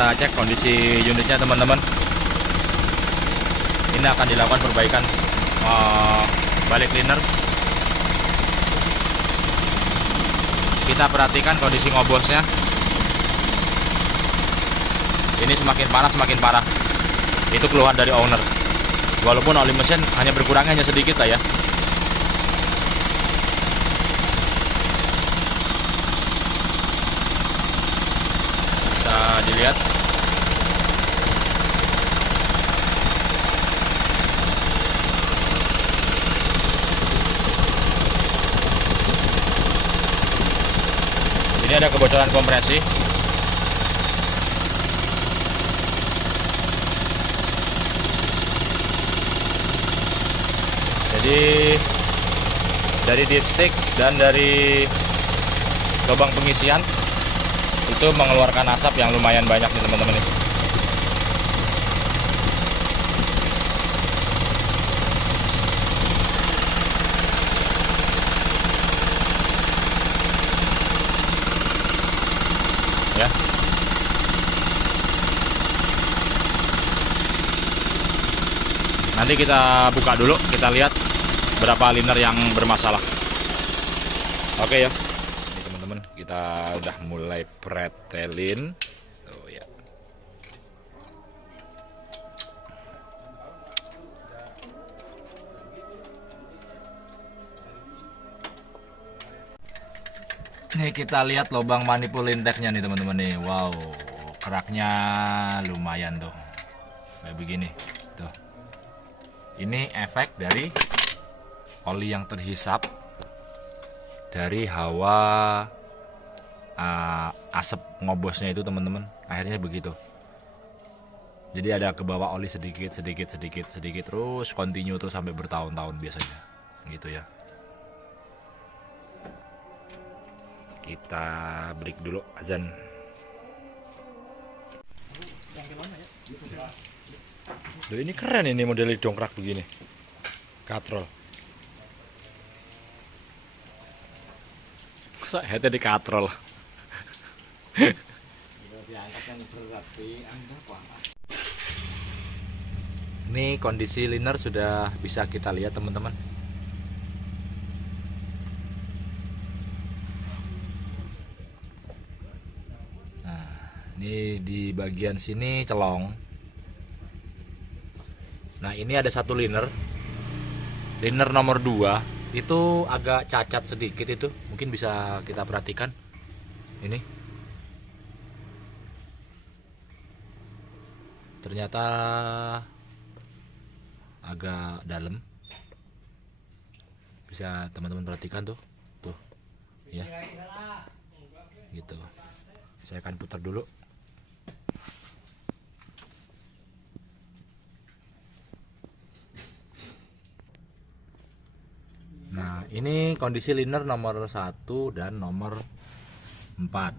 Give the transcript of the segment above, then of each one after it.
kita cek kondisi unitnya teman-teman. Ini akan dilakukan perbaikan balik cleaner. Kita perhatikan kondisi ngobosnya. Ini semakin parah. Itu keluhan dari owner. Walaupun oli mesin hanya berkurangnya hanya sedikit lah ya. Bisa dilihat. Ini ada kebocoran kompresi. Jadi dari dipstick dan dari lubang pengisian itu mengeluarkan asap yang lumayan banyak nih teman-teman nih. Ya. Nanti kita buka dulu, kita lihat berapa liner yang bermasalah. Oke ya. Ini teman-teman, kita udah mulai pretelin. Oh ya. Nih kita lihat lubang manipul inteknya nih teman-teman nih. Wow, keraknya lumayan tuh. Kayak begini. Tuh. Ini efek dari oli yang terhisap dari hawa asap ngobosnya itu teman-teman. Akhirnya begitu. Jadi ada ke bawah oli sedikit terus continue terus sampai bertahun-tahun biasanya. Gitu ya. Kita break dulu azan. Loh, ini keren ini model dongkrak begini. Katrol. Masa headnya di katrol. Ini kondisi liner sudah bisa kita lihat teman-teman. Nah, ini di bagian sini celong. Nah, ini ada satu liner nomor 2 itu agak cacat sedikit, itu mungkin bisa kita perhatikan. Ini ternyata agak dalam, bisa teman-teman perhatikan tuh ya, gitu. Saya akan putar dulu. Nah, ini kondisi liner nomor 1 dan nomor 4.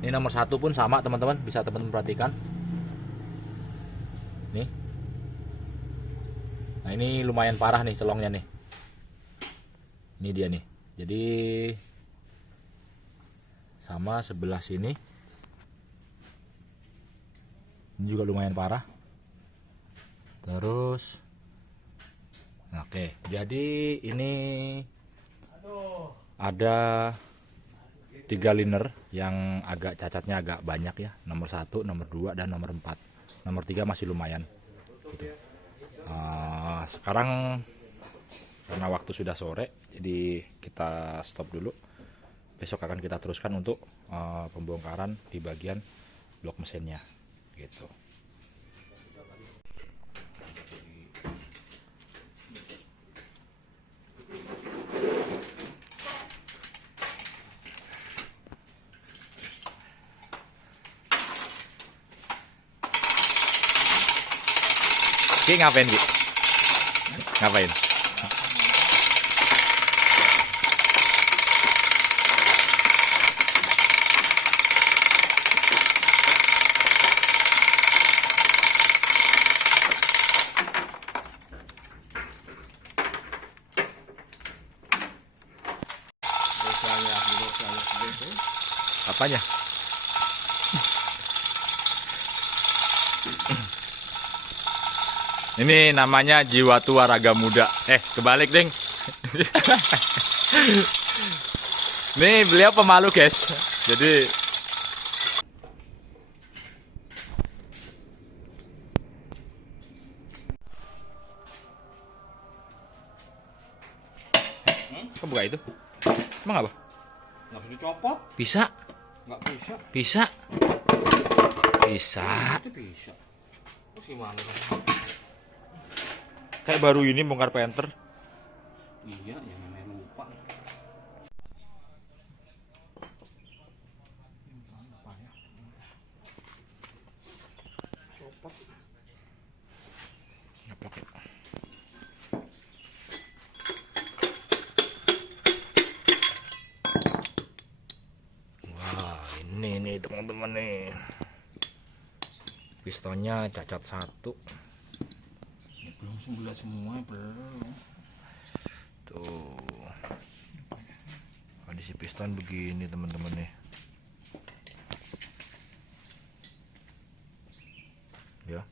Ini nomor 1 pun sama teman-teman, bisa teman-teman perhatikan. Nih. Nah, ini lumayan parah nih celongnya nih. Ini dia nih. Jadi sama sebelah sini. Ini juga lumayan parah. Terus oke, jadi ini ada 3 liner yang agak cacatnya agak banyak ya. Nomor 1, nomor 2, dan nomor 4. Nomor 3 masih lumayan gitu. Sekarang karena waktu sudah sore, jadi kita stop dulu. Besok akan kita teruskan untuk pembongkaran di bagian blok mesinnya gitu. Ki ngapain Ki? Ngapain? Apanya? Ini namanya jiwa tua raga muda. Kebalik ding. Nih beliau pemalu guys. Jadi kok buka itu? Emang apa? Nggak bisa dicopot. Bisa? Nggak bisa. Bisa? Bisa. Itu bisa. Terus gimana? Kayak baru ini bongkar penter. Iya, yang namanya lupa. Copot. Ngeplok ya. Wah, ini nih teman-teman nih. Pistonnya cacat satu. Belum sembulat semua, belum. Tuh. Kondisi piston begini teman-teman nih. Ya.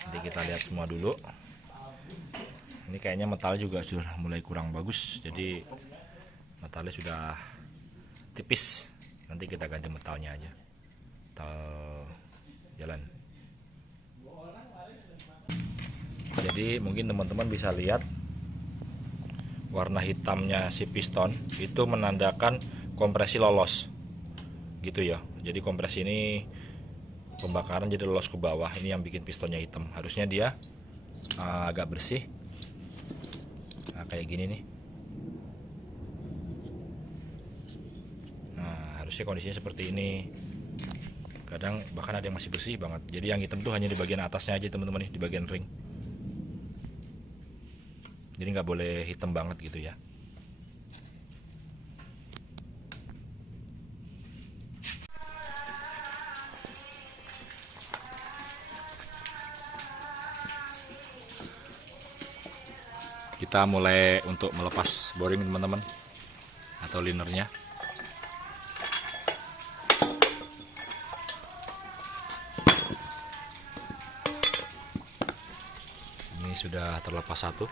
Nanti kita lihat semua dulu. Ini kayaknya metal juga sudah mulai kurang bagus, jadi metalnya sudah tipis. Nanti kita ganti metalnya aja, metal jalan. Jadi mungkin teman-teman bisa lihat warna hitamnya si piston itu menandakan kompresi lolos gitu ya. Jadi kompresi ini pembakaran jadi lolos ke bawah, ini yang bikin pistonnya hitam. Harusnya dia agak bersih. Nah, kayak gini nih. Nah, harusnya kondisinya seperti ini. Kadang bahkan ada yang masih bersih banget. Jadi yang hitam tuh hanya di bagian atasnya aja teman-teman nih, di bagian ring. Jadi nggak boleh hitam banget gitu ya. Kita mulai untuk melepas boring teman-teman, atau linernya. Ini sudah terlepas satu.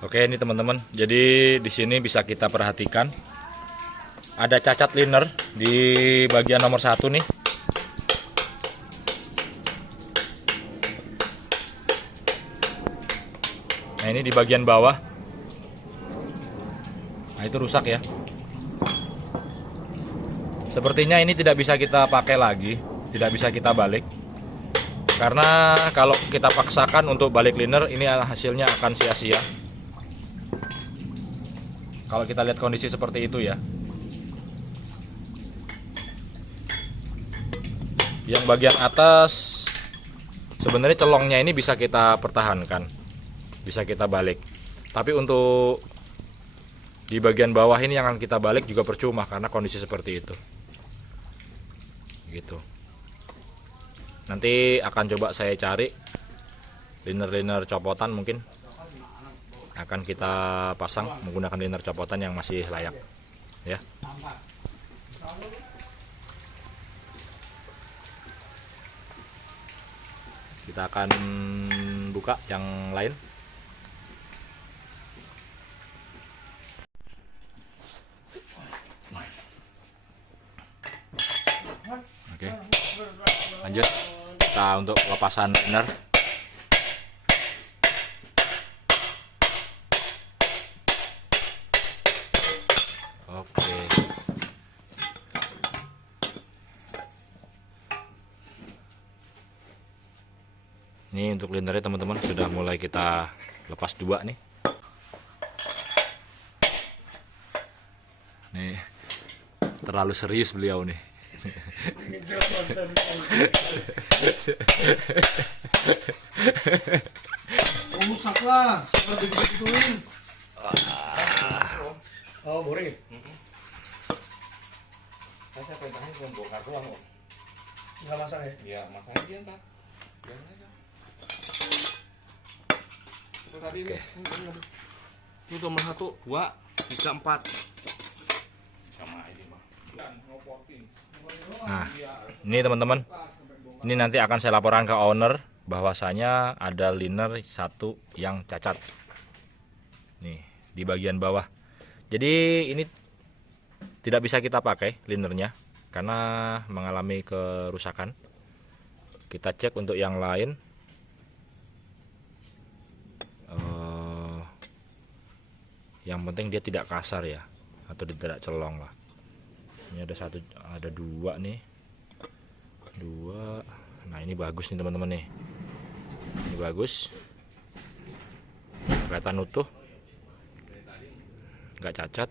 Oke, ini teman-teman. Jadi di sini bisa kita perhatikan ada cacat liner di bagian nomor 1 nih. Nah, ini di bagian bawah. Nah, itu rusak ya. Sepertinya ini tidak bisa kita pakai lagi, tidak bisa kita balik. Karena kalau kita paksakan untuk balik liner, ini hasilnya akan sia-sia. Kalau kita lihat kondisi seperti itu ya. Yang bagian atas sebenarnya celongnya ini bisa kita pertahankan, bisa kita balik. Tapi untuk di bagian bawah ini yang akan kita balik juga percuma karena kondisi seperti itu. Gitu. Nanti akan coba saya cari liner-liner copotan, mungkin akan kita pasang menggunakan liner copotan yang masih layak ya. Kita akan buka yang lain. Oke, lanjut kita untuk lepasan liner. Oke, ini untuk linernya teman-teman sudah mulai kita lepas 2 nih. Nih terlalu serius beliau nih. Rusak lah, seperti digituin. Oh, boring. Saya perintahnya belum bongkar doang kok. Nggak masalah ya? Iya, masalahnya dia ntar. Biarin aja. tadi. Oke. Ini nomor 1, 2, 3, 4. Sama ini mah. Nah, ini teman-teman. Ini nanti akan saya laporkan ke owner bahwasanya ada liner satu yang cacat. Nih, di bagian bawah. Jadi ini tidak bisa kita pakai linernya karena mengalami kerusakan. Kita cek untuk yang lain. Yang penting dia tidak kasar ya, atau tidak celong lah. Ini ada dua nih, dua. Nah ini bagus nih teman-teman nih, ini bagus, kelihatan utuh, nggak cacat.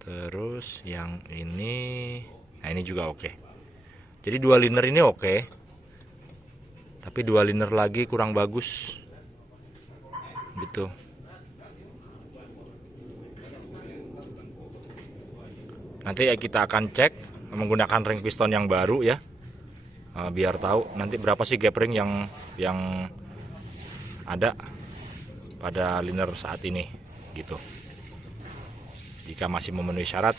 Terus yang ini, nah ini juga oke. Jadi dua liner ini oke, tapi dua liner lagi kurang bagus, gitu. Nanti kita akan cek menggunakan ring piston yang baru ya, biar tahu nanti berapa sih gap ring yang ada pada liner saat ini, gitu. Jika masih memenuhi syarat,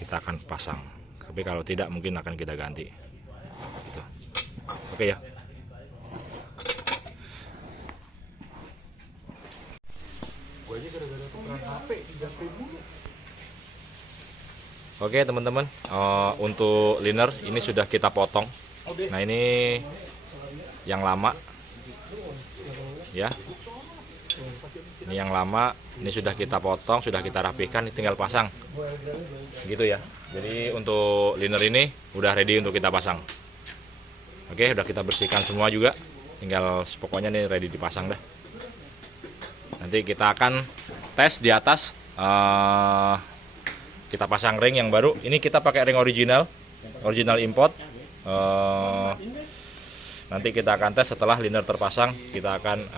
kita akan pasang. Tapi kalau tidak, mungkin akan kita ganti. Gitu. Oke ya. Oke teman-teman, untuk liner ini sudah kita potong. Nah ini yang lama, ya. Ini yang lama, ini sudah kita potong, sudah kita rapihkan, ini tinggal pasang, gitu ya. Jadi untuk liner ini udah ready untuk kita pasang. Oke, udah kita bersihkan semua juga, tinggal pokoknya nih ready dipasang dah. Nanti kita akan tes di atas. Kita pasang ring yang baru. Ini kita pakai ring original import. Nanti kita akan tes setelah liner terpasang. Kita akan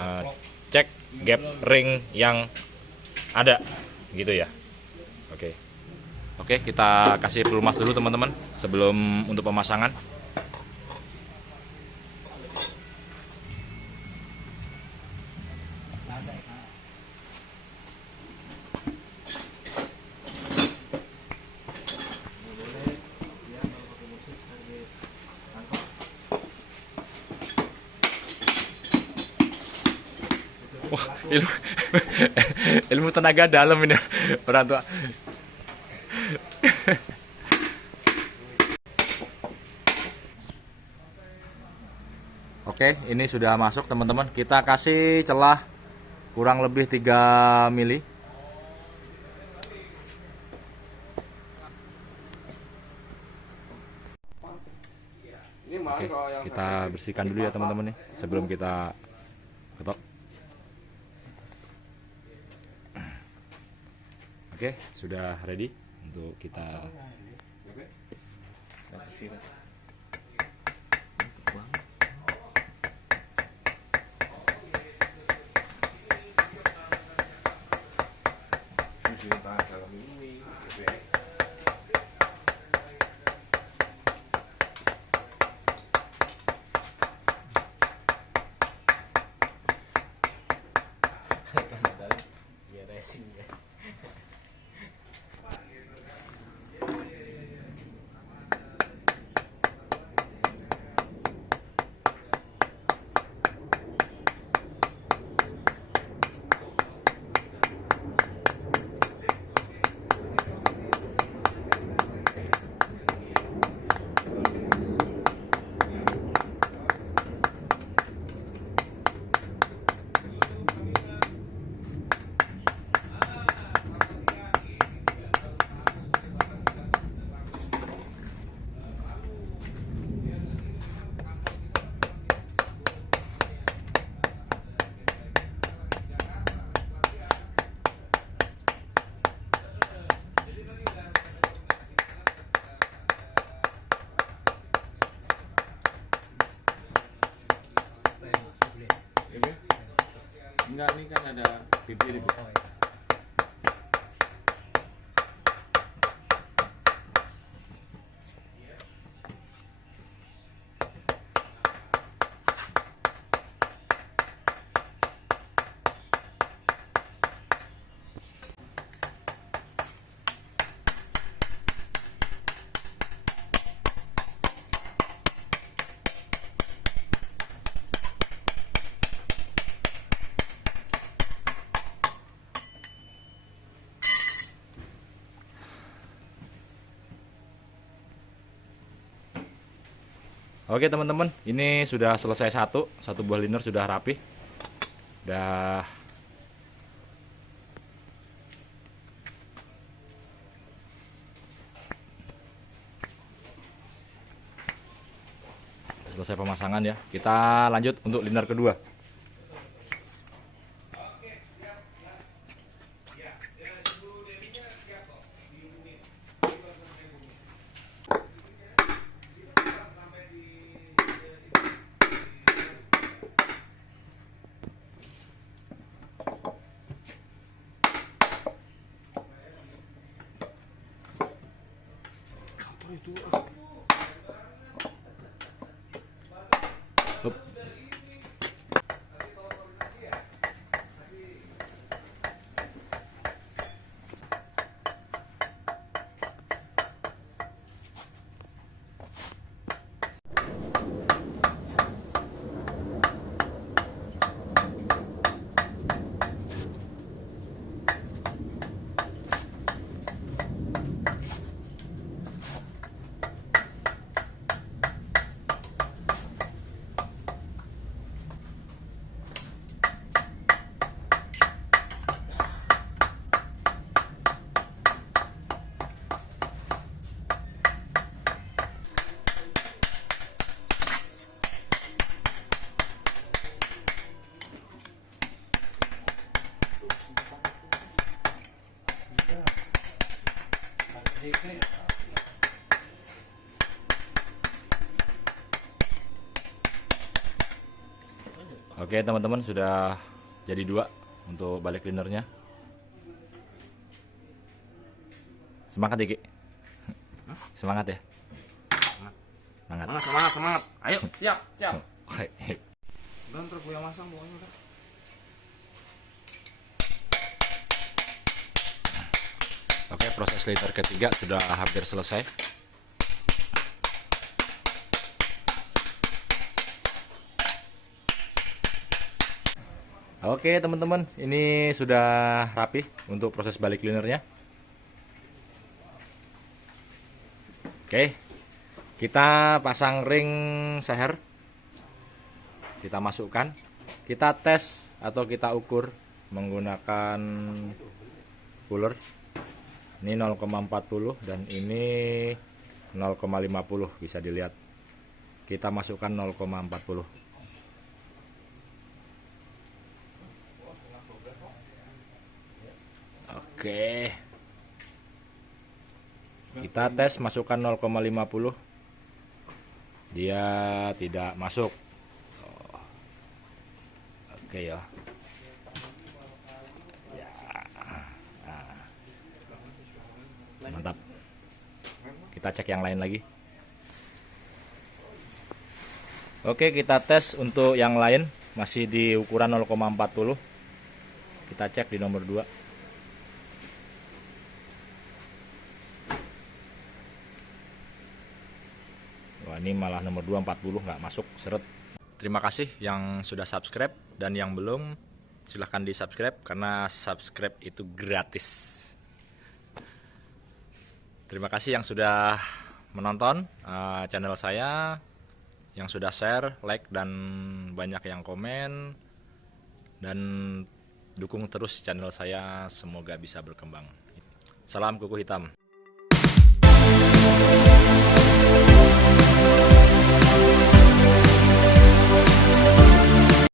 cek gap ring yang ada, gitu ya. Oke, kita kasih pelumas dulu teman-teman sebelum untuk pemasangan. Wah, ilmu tenaga dalam ini orang tua. Oke, ini sudah masuk teman-teman. Kita kasih celah kurang lebih 3 mili. Oke, kita bersihkan dulu ya teman-teman nih sebelum kita ketok. Oke, sudah ready untuk kita. Enggak, ini kan ada bibir ibu. Oke teman-teman, ini sudah selesai satu buah liner sudah rapi. Udah selesai pemasangan ya. Kita lanjut untuk liner kedua. Apa itu? Hup. Oke teman-teman, sudah jadi 2 untuk balik linernya. Semangat Iki. Semangat ya. Semangat. Semangat. Ayo, siap. Oke. Dan terus gue yang masang pokoknya udah. Oke, proses liner ketiga sudah hampir selesai. Oke teman-teman, ini sudah rapi untuk proses balik linernya. Oke, kita pasang ring seher, kita masukkan, kita tes atau kita ukur menggunakan fuller. Ini 0,40 dan ini 0,50, bisa dilihat. Kita masukkan 0,40. Oke, kita tes masukkan 0,50, dia tidak masuk. Oke ya. Mantap. Kita cek yang lain lagi. Oke, kita tes untuk yang lain masih di ukuran 0,40. Kita cek di nomor 2. Wah, ini malah nomor 2 40 nggak masuk, seret. Terima kasih yang sudah subscribe, dan yang belum silahkan di subscribe karena subscribe itu gratis. Terima kasih yang sudah menonton channel saya, yang sudah share, like, dan banyak yang komen, dan dukung terus channel saya, semoga bisa berkembang. Salam kuku hitam.